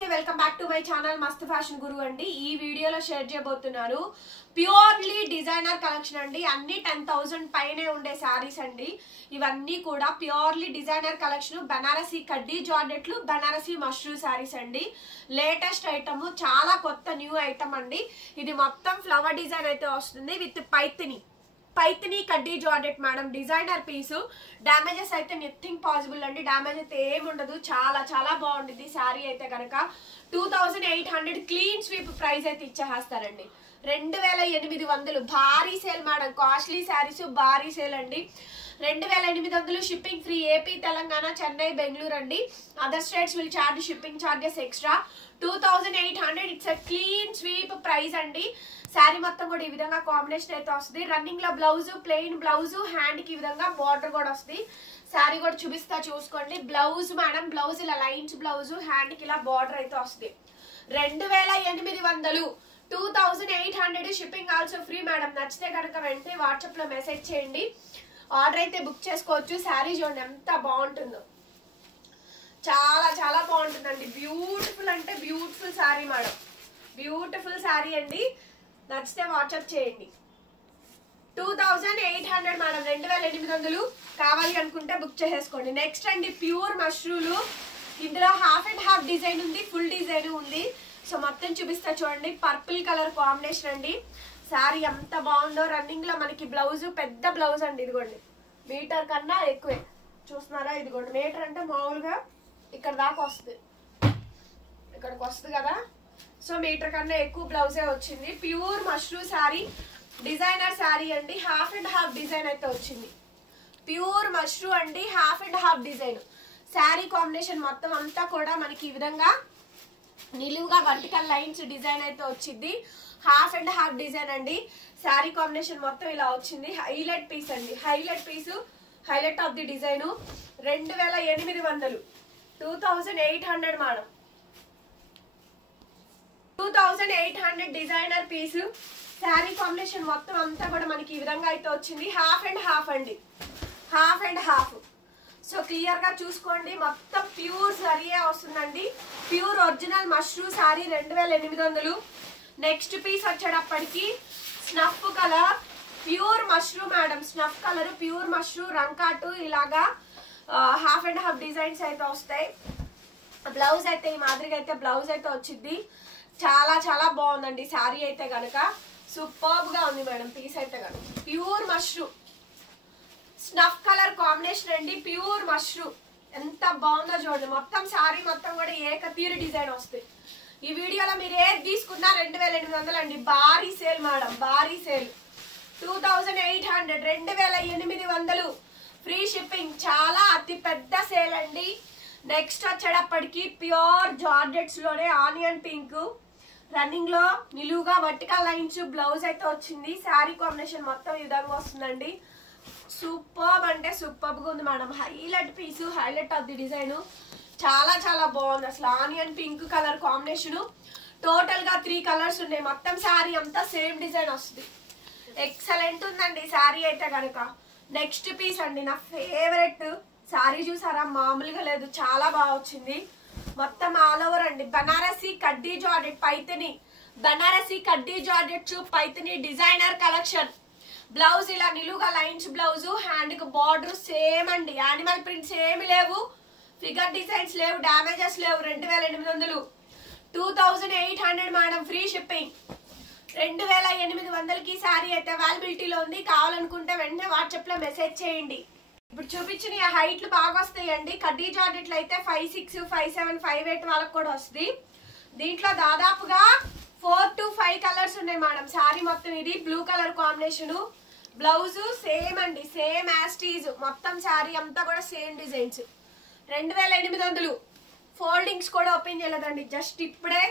Welcome back to my channel మస్త్ fashion గురు అండి. ఈ వీడియోలో షేర్ చేయబోతున్నాను ప్యూర్లీ డిజైనర్ కలెక్షన్ అండి. అన్ని 10,000 పైనే ఉండే శారీస్ అండి. ఇవన్నీ కూడా ప్యూర్లీ డిజైనర్ కలెక్షన్. బనారసి కడ్డీ జార్జెట్లు, బనారసి మష్రూ శారీస్ అండి. లేటెస్ట్ ఐటమ్, చాలా కొత్త న్యూ ఐటమ్ అండి. ఇది మొత్తం ఫ్లవర్ డిజైన్ అయితే వస్తుంది విత్ పైతిని కడ్డీ జార్జెట్ మేడం. డిజైనర్ పీసు. డ్యామేజెస్ అయితే నథింగ్ పాసిబుల్ అండి. డ్యామేజ్ అయితే ఏముండదు. చాలా చాలా బాగుంటుంది శారీ అయితే కనుక 2800 క్లీన్ స్వీప్ ప్రైస్ అయితే ఇచ్చేస్తారండి. 2800 భారీ సేల్ మేడం. కాస్ట్లీ శారీస్ భారీ సేల్ అండి. 2800 shipping free. AP, Telangana, Chennai, Bengaluru అండి. Other states will charge shipping charges extra. 2800 it's clean sweep price అండి. శారీ మొత్తం కూడా ఈ విధంగా కాంబినేషన్ అయితే వస్తుంది. రన్నింగ్ లో బ్లౌజ్, ప్లెయిన్ బ్లౌజ్, హ్యాండ్ కి ఈ విధంగా బార్డర్ కూడా వస్తుంది. శారీ కూడా చూపిస్తా చూసుకోండి. బ్లౌజ్ మేడం, బ్లౌజ్ ఇలా లైన్స్ బ్లౌజ్, హ్యాండ్ కి ఇలా బార్డర్ అయితే వస్తుంది. 2800 2800 షిప్పింగ్ ఆల్సో ఫ్రీ మేడం. నచ్చితే కనుక వెంటనే వాట్సాప్ లో మెసేజ్ చేయండి. ఆర్డర్ అయితే బుక్ చేసుకోవచ్చు. శారీ చూడండి ఎంత బాగుంటుందో. చాలా చాలా బాగుంటుందండి. బ్యూటిఫుల్ అంటే beautiful sari madam. Beautiful sari అండి. నచ్చితే వాట్సాప్ చేయండి. 2800 మేడం. 2800 కావాలి అనుకుంటే బుక్ చేసేసుకోండి. నెక్స్ట్ అండి ప్యూర్ మష్రూలు. ఇందులో హాఫ్ అండ్ హాఫ్ డిజైన్ ఉంది, ఫుల్ డిజైన్ ఉంది. సో మొత్తం చూపిస్తా చూడండి. పర్పుల్ కలర్ కాంబినేషన్ అండి. శారీ ఎంత బాగుందో. రన్నింగ్ లో మనకి బ్లౌజ్, పెద్ద బ్లౌజ్ అండి. ఇదిగోండి మీటర్ కన్నా ఎక్కువే. చూస్తున్నారా? ఇదిగోండి మీటర్ అంటే మామూలుగా ఇక్కడ దాకా వస్తుంది, ఇక్కడికి వస్తుంది కదా. సో మీటర్ కన్నా ఎక్కువ బ్లౌజే వచ్చింది. ప్యూర్ మష్రూ శారీ, డిజైనర్ శారీ అండి. హాఫ్ అండ్ హాఫ్ డిజైన్ అయితే వచ్చింది. ప్యూర్ మష్రూ అండి, half and half design. Sari combination మొత్తం అంతా కూడా మనకి ఈ విధంగా నిలువుగా వర్టికల్ లైన్స్ డిజైన్ అయితే వచ్చింది. హాఫ్ అండ్ హాఫ్ డిజైన్ అండి. శారీ కాంబినేషన్ మొత్తం ఇలా వచ్చింది. హైలైట్ పీస్ అండి. Highlight piece, highlight of the design. 2800 2800 madam. 2800 designer piece. Sari combination మొత్తం అంతా కూడా మనకి ఈ విధంగా అయితే వచ్చింది. హాఫ్ అండ్ హాఫ్ అండి. Half and half. So clear గా చూసుకోండి. మొత్తం ప్యూర్ సరియే వస్తుందండి. Pure original mashru sari 2800. Next piece వచ్చేటప్పటికి snuff colour, pure mashru madam. Snuff colour, pure mashru, రంకాటు ఇలాగా హాఫ్ అండ్ హాఫ్ డిజైన్స్ అయితే వస్తాయి. బ్లౌజ్ అయితే ఈ మాదిరిగా అయితే బ్లౌజ్ అయితే వచ్చింది. చాలా చాలా బాగుందండి శారీ అయితే కనుక. సూపర్బ్ గా ఉంది మేడం పీస్ అయితే కనుక. Pure mashru snuff colour combination అండి. ప్యూర్ మష్రూ ఎంత బాగుందో చూడండి. మొత్తం శారీ మొత్తం కూడా ఏకతీరు డిజైన్ వస్తుంది. ఈ వీడియోలో మీరు ఏది తీసుకున్నా 2800 అండి. భారీ సేల్ మేడం, భారీ సేల్. 2800 2800 free shipping. చాలా అతి పెద్ద సేల్ అండి. నెక్స్ట్ వచ్చేటప్పటికి ప్యూర్ జార్జెట్స్ లోనే ఆనియన్ పింక్, రన్నింగ్ లో నిలువుగా వర్టికల్ లైన్స్, బ్లౌజ్ అయితే వచ్చింది. శారీ కాంబినేషన్ మొత్తం ఈ విధంగా వస్తుందండి. సూపర్బ్ అంటే సూపర్బ్ గా ఉంది madam. Highlight piece, highlight of the design. చాలా చాలా బాగుంది అసలు. Onion pink colour combination. Total గా 3 కలర్స్ ఉన్నాయి. మొత్తం శారీ అంతా సేమ్ డిజైన్ వస్తుంది. ఎక్సలెంట్ ఉందండి శారీ అయితే కనుక. నెక్స్ట్ పీస్ అండి నా ఫేవరెట్ శారీ. చూసారా? మామూలుగా లేదు, చాలా బాగా వచ్చింది. మొత్తం ఆల్ ఓవర్ అండి. బనారసి కడ్డీ జార్జెట్ పైతిని, బనారసి కడ్డీ georgette Paithani designer collection. Blouse ఇలా నిలువుగా లైన్స్ బ్లౌజ్, హ్యాండ్ కి బార్డర్ సేమ్ అండి. యానిమల్ ప్రింట్స్ ఏమి లేవు, ఫిగర్ డిజైన్స్ లేవు, డామేజెస్ లేవు. 2800 2800 మేడం. Free shipping. 2800కి శారీ అయితే అవైలబిలిటీలో ఉంది. కావాలనుకుంటే వెంటనే వాట్సాప్ లో మెసేజ్ చేయండి. ఇప్పుడు చూపించిన హైట్లు బాగా వస్తాయండి. కడ్డీ జార్జెట్లు అయితే 5'6", 5'7", 5'8" వాళ్ళకి కూడా వస్తుంది. దీంట్లో దాదాపుగా 4 to 5 కలర్స్ ఉన్నాయి మేడం. శారీ మొత్తం ఇది blue colour combination. Blouse same అండి, సేమ్ యాస్టీజ్. మొత్తం శారీ అంతా కూడా సేమ్ డిజైన్స్. 2800. ఫోల్డింగ్స్ కూడా ఓపెన్ చేయలేదండి. జస్ట్ ఇప్పుడే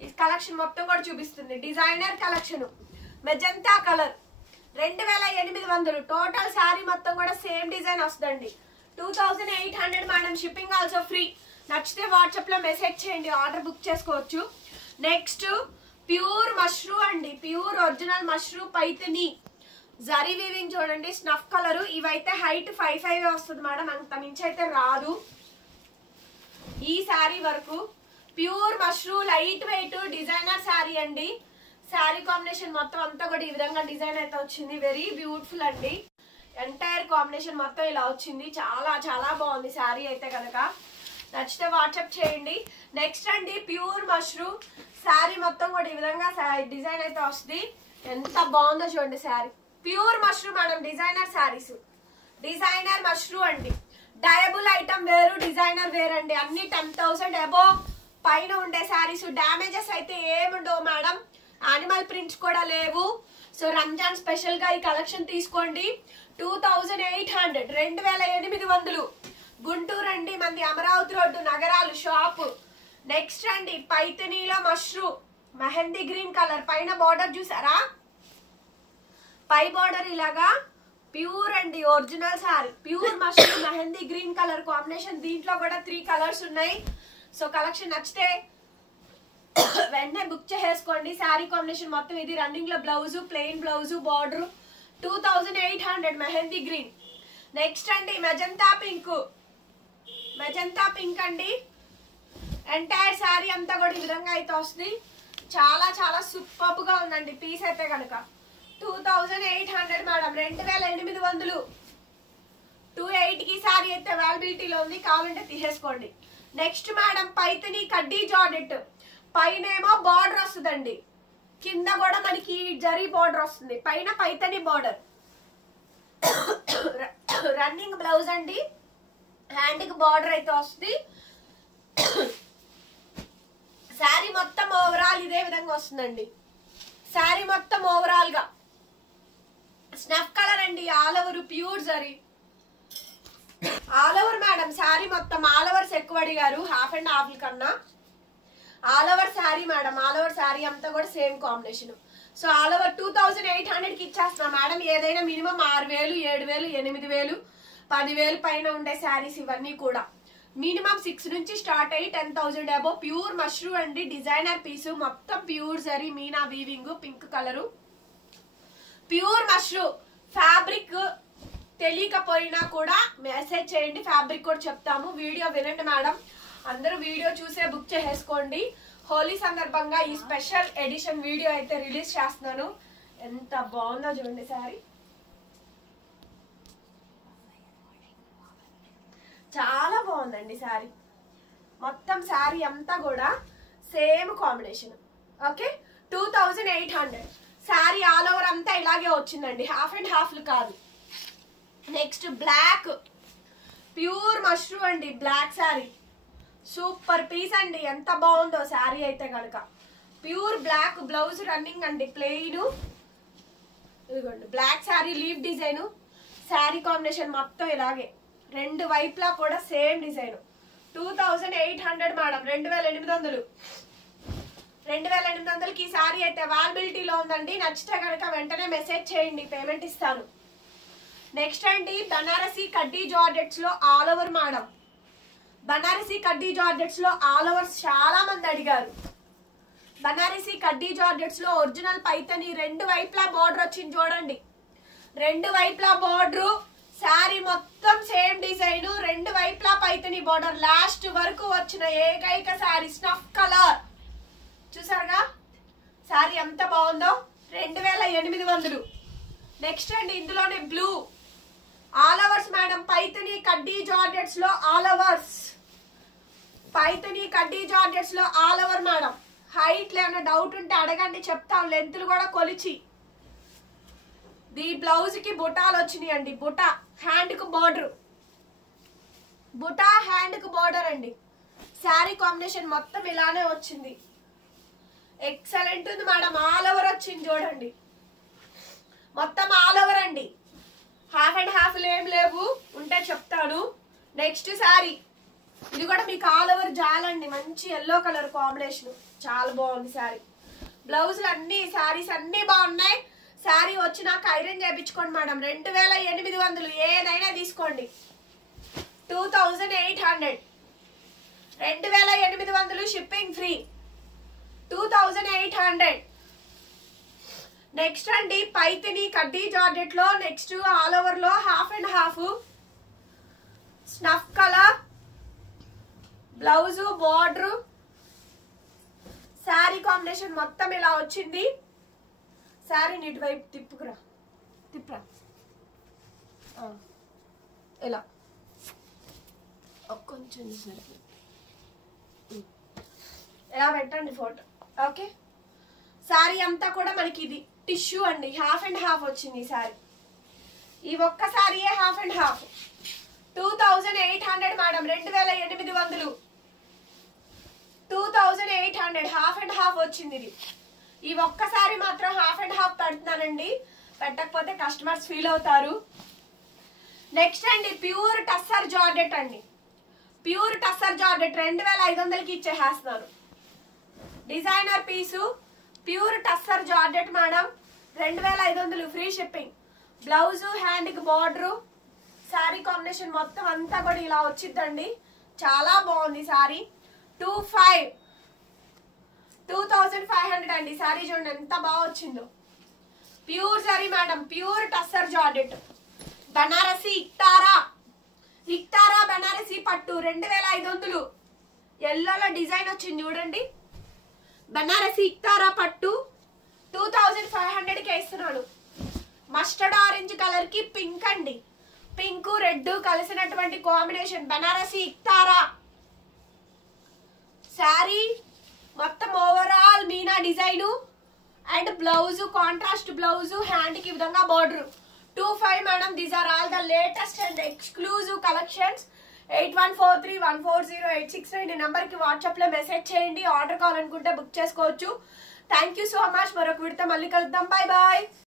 ఈ కలెక్షన్ మొత్తం కూడా చూపిస్తుంది. Designer collection. Magenta colour. 2800. Total sari మొత్తం కూడా సేమ్ డిజైన్ వస్తుందండి. 2800 మేడం. Shipping also free. నచ్చితే వాట్సాప్ లో మెసేజ్ చేయండి. ఆర్డర్ బుక్ చేసుకోవచ్చు. నెక్స్ట్ ప్యూర్ మష్రూ అండి. Pure original mashru Paithani zari weaving చూడండి. Snuff colour. ఇవైతే హైట్ 5'5" వస్తుంది మేడం. అంత మించి అయితే రాదు. ఈ శారీ వరకు pure mushroom light weight designer sari అండి. శారీ కాంబినేషన్ మొత్తం అంతా కూడా ఈ విధంగా డిజైన్ అయితే వచ్చింది. వెరీ బ్యూటిఫుల్ అండి. ఎంటైర్ కాంబినేషన్ మొత్తం ఇలా వచ్చింది. చాలా చాలా బాగుంది శారీ అయితే కనుక. నచ్చితే వాట్సాప్ చేయండి. నెక్స్ట్ అండి ప్యూర్ మష్రూమ్ శారీ మొత్తం కూడా ఈ విధంగా డిజైన్ అయితే వస్తుంది. ఎంత బాగుందో చూడండి sari. Pure mushroom madam, designer sarees. Designer mushroom అండి. డయబుల్ ఐటమ్ వేరు, డిజైనర్ వేరు అండి. అన్ని 10,000 అబోవ్ పైన ఉండే శారీస్. డ్యామేజెస్ అయితే ఏముండవు మేడం. యానిమల్ ప్రింట్స్ కూడా లేవు. సో రంజాన్ స్పెషల్ గా ఈ కలెక్షన్ తీసుకోండి. 2800, 2800 గుంటూరు అండి. మంది అమరావతి రోడ్డు నగరాలు షాప్. నెక్స్ట్ అండి పైతనీలో మష్రూమ్ మెహందీ గ్రీన్ కలర్. పైన బార్డర్ చూసారా, పై బార్డర్ ఇలాగా ప్యూర్ అండి original sorry. Pure mushroom mehndi green colour combination. దీంట్లో కూడా 3 కలర్స్ ఉన్నాయి. సో కలెక్షన్ నచ్చితే వెంటనే బుక్ చేసుకోండి. శారీ కాంబినేషన్ మొత్తం ఇది. రన్నింగ్ లో blouse, plain blouse, border. 2800 mehndi green. Next అండి మెజంతా పింక్. మెజంతా పింక్ అండి. ఎంటైర్ శారీ అంతా కూడా ఈ విధంగా అయితే వస్తుంది. చాలా చాలా సూపర్ గా ఉందండి పీస్ అయితే కనుక. 2800 మేడం, 2800. 28 కి శారీ అయితే అవైలబిలిటీలో ఉంది. కావాలంటే తీసేసుకోండి. నెక్స్ట్ మేడం పైతని కడ్డీ జార్జెట్. పైన ఏమో బార్డర్ వస్తుందండి, కింద కూడా మనకి జరీ బార్డర్ వస్తుంది. పైన పైతని బార్డర్. రన్నింగ్ బ్లౌజ్ అండి. హ్యాండ్ కి బార్డర్ అయితే వస్తుంది. శారీ మొత్తం ఓవరాల్ ఇదే విధంగా వస్తుందండి. శారీ మొత్తం ఓవరాల్ గా స్నఫ్ కలర్ అండి. All over pure zari. All over madam sari మొత్తం ఆల్ ఓవర్స్ ఎక్కువ అడిగారు. హాఫ్ అండ్ హాఫ్ కన్నా all over sari madam. All over sari అంతా కూడా same combination. So all over 2800 కి ఇచ్చేస్తున్నా మేడం. ఏదైనా మినిమం 6000, 7000, 8000, 10,000 పైన ఉండే శారీస్ ఇవన్నీ కూడా. మినిమం 6 నుంచి స్టార్ట్ అయ్యి 10,000 అబో. ప్యూర్ మష్రూమ్ అండి. డిజైనర్ పీసు మొత్తం pure zari Meena weaving. Pink colour pure mushroom. Fabric తెలియకపోయినా కూడా మెసేజ్ చేయండి, ఫ్యాబ్రిక్ కూడా చెప్తాము. వీడియో వినండి మేడం. అందరూ వీడియో చూసే బుక్ చేసుకోండి. హోలీ సందర్భంగా ఈ స్పెషల్ ఎడిషన్ వీడియో అయితే రిలీజ్ చేస్తున్నాను. ఎంత బాగుందో చూడండి శారీ. చాలా బాగుందండి శారీ. మొత్తం శారీ అంతా కూడా same combination. Okay, 2800. Sari all over అంతా ఇలాగే వచ్చిందండి. హాఫ్ అండ్ హాఫ్లు కాదు. నెక్స్ట్ బ్లాక్ ప్యూర్ మష్రూమ్ అండి. బ్లాక్ శారీ సూపర్ పీస్ అండి. ఎంత బాగుందో శారీ అయితే కనుక. ప్యూర్ బ్లాక్ బ్లౌజ్ రన్నింగ్ అండి. ప్లెయిన్ ఇదిగోండి black sari leaf design. Sari combination మొత్తం ఇలాగే. 2 వైపులా కూడా సేమ్ డిజైన్. 2800 మేడం, 2800. 2800కి శారీ అయితే అవైలబిలిటీలో ఉందండి. నచ్చితే కనుక వెంటనే మెసేజ్ చేయండి, పేమెంట్ ఇస్తాను. నెక్స్ట్ అండి బనారసీ కడ్డీ జార్జెట్స్ లో ఆల్ ఓవర్ మేడం. బనారసీ కడ్డీ జార్జెట్స్ లో ఆల్ ఓవర్స్ చాలా మంది అడిగారు. బనారసీ కడ్డీ జార్జెట్స్ లో ఒరిజినల్ పైతని 2 వైపులా బార్డర్ వచ్చింది చూడండి. 2 వైపులా బార్డర్. శారీ మొత్తం సేమ్ డిజైన్. 2 వైపులా పైతని బార్డర్. లాస్ట్ వరకు వచ్చిన ఏకైక శారీ స్నఫ్ కలర్. చూసారుగా శారీ ఎంత బాగుందో. 2800. నెక్స్ట్ అండి ఇందులోనే blue all overs madam. Paithani కడ్డీ జార్జెట్స్ లో ఆల్ ఓవర్స్. పైతని కడ్డీ జార్జెట్స్ లో ఆల్ ఓవర్ మేడం. హైట్ ఏమైనా డౌట్ ఉంటే అడగండి, చెప్తాం. లెంత్లు కూడా కొలిచి. ది బ్లౌజ్ కి బుటాలు వచ్చినాయి అండి. బుటా హ్యాండ్ కు బార్డర్. బుటా హ్యాండ్ కు బార్డర్ అండి. శారీ కాంబినేషన్ మొత్తం ఇలానే వచ్చింది. ఎక్సలెంట్ ఉంది మేడం. ఆల్ ఓవర్ వచ్చింది చూడండి. మొత్తం ఆల్ ఓవర్ అండి. హాఫ్ అండ్ హాఫ్ ఏం లేవు, ఉంటే చెప్తాను. నెక్స్ట్ శారీ ఇది కూడా మీకు ఆల్ ఓవర్ జాలండి. మంచి ఎల్లో కలర్ కాంబినేషన్. చాలా బాగుంది శారీ. బ్లౌజులు అన్ని శారీస్ అన్ని బాగున్నాయి. శారీ వచ్చినాక ఐరన్ చేయించుకోండి మేడం. 2800. ఏదైనా తీసుకోండి. 2800. 2800 షిప్పింగ్ ఫ్రీ. 2800. నెక్స్ట్ అండి పైతని కడ్డీ జార్జెట్ లో నెక్స్ట్ ఆల్ ఓవర్ లో half and half snuff colour blouse border combination మొత్తం ఇలా వచ్చింది. శారీని ఇటువైపు తిప్పుకురా, తిప్పురా, ఇలా కొంచెం సరిపోయి ఇలా పెట్టండి ఫోటో. ఓకే, శారీ అంతా కూడా మనకి ఇది టిష్యూ అండి, హాఫ్ అండ్ హాఫ్ వచ్చింది ఈ శారీ. ఈ ఒక్క శారీయే half and half. 2800 madam, 2800, 2800 half and half వచ్చింది ఇది. ఈ ఒక్కసారి మాత్రం హాఫ్ అండ్ హాఫ్ పెడుతున్నానండి, పెట్టకపోతే కస్టమర్స్ ఫీల్ అవుతారు. నెక్స్ట్ అండి ప్యూర్ టస్సర్ జార్జెట్ అండి, ప్యూర్ టస్సర్ జార్జెట్ 2500కి ఇచ్చేసేస్తున్నాను. Designer piece pure tussar georgette madam, 2500 free shipping. Blouse హ్యాండ్కి బార్డరు, శారీ కాంబినేషన్ మొత్తం అంతా కూడా ఇలా వచ్చిద్దండి, చాలా బాగుంది శారీ. 2500 అండి శారీ. చూడండి ఎంత బాగా వచ్చిందో, pure zari madam, pure tussar georgette. Banarasi ఇక్తారా బనారసి పట్టు 2500. ఎల్లోలో డిజైన్ వచ్చింది చూడండి, బనారసి ఇక్తారా పట్టు 2500కి ఇస్తున్నాను. మస్టర్డ్ ఆరెంజ్ కలర్ కి పింక్ అండి, పింక్ రెడ్ కలిసినటువంటి కాంబినేషన్ బనారసి ఇక్తారా శారీ. మొత్తం ఓవరాల్ మీనా design and blouse contrast blouse, hand కి విధంగా border. 25 madam. These are all the latest and exclusive collections. 8143140869 number కి వాట్సాప్ లో మెసేజ్ చేయండి. ఆర్డర్ కావాలనుకుంటే బుక్ చేసుకోవచ్చు. Thank you so much. మరొక వీడితో మళ్ళీ కలుద్దాం. Bye bye.